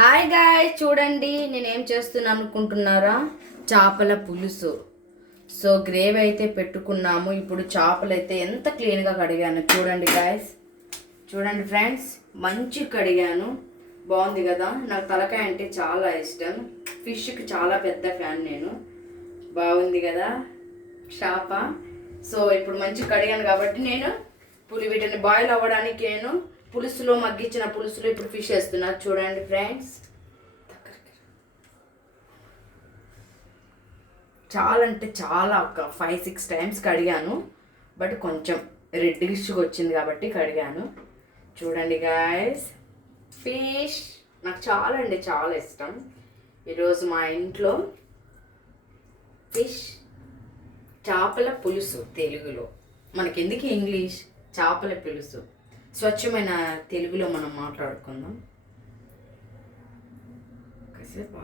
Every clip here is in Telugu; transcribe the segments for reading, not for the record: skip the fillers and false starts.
హాయ్ గాయ్, చూడండి నేనేం చేస్తున్నాను అనుకుంటున్నారా? చేపల పులుసు. సో గ్రేవీ అయితే పెట్టుకున్నాము. ఇప్పుడు చేపలు అయితే ఎంత క్లీన్గా కడిగాను చూడండి గాయస్. చూడండి ఫ్రెండ్స్, మంచి కడిగాను. బాగుంది కదా. నాకు తలకాయ అంటే చాలా ఇష్టం. ఫిష్కి చాలా పెద్ద ఫ్యాన్ నేను. బాగుంది కదా చేప. సో ఇప్పుడు మంచి కడిగాను కాబట్టి నేను వీటిని బాయిల్ అవ్వడానికి నేను పులుసులో మగ్గించిన పులుసులో ఇప్పుడు ఫిష్ వేస్తున్నా. చూడండి ఫ్రెండ్స్, చాలా అంటే చాలా ఒక 5-6 టైమ్స్ కడిగాను. బట్ కొంచెం రెడ్డిష్గా వచ్చింది కాబట్టి కడిగాను. చూడండి గాయస్, ఫిష్ నాకు చాలా అంటే చాలా ఇష్టం. ఈరోజు మా ఇంట్లో ఫిష్ చేపల పులుసు. తెలుగులో మనకెందుకు ఇంగ్లీష్? చేపల పులుసు. స్వచ్ఛమైన తెలుగులో మనం మాట్లాడుకుందాం. కాసేపు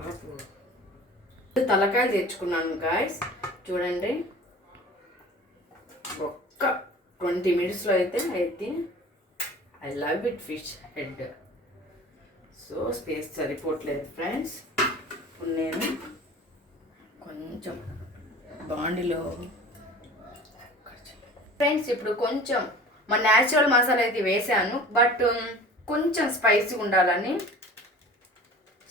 తలకాయ తెచ్చుకున్నాను గాయస్. చూడండి, ఒక్క 20 minutesలో అయితే I love it fish head. So space సరిపోవట్లేదు ఫ్రెండ్స్. ఇప్పుడు నేను కొంచెం బాండిలో ఫ్రెండ్స్ ఇప్పుడు కొంచెం మా న్యాచురల్ మసాలా అయితే వేసాను. బట్ కొంచెం స్పైసీ ఉండాలని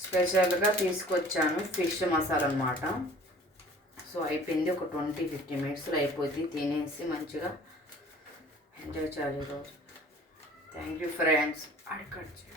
స్పెషల్గా తీసుకొచ్చాను ఫిష్ మసాలా అన్నమాట. సో అయిపోయింది. ఒక 20-50 minutesలో అయిపోద్ది. తినేసి మంచిగా ఎంజాయ్ చేయాలి ఈరోజు. Thank you friends. అడగచ్చు.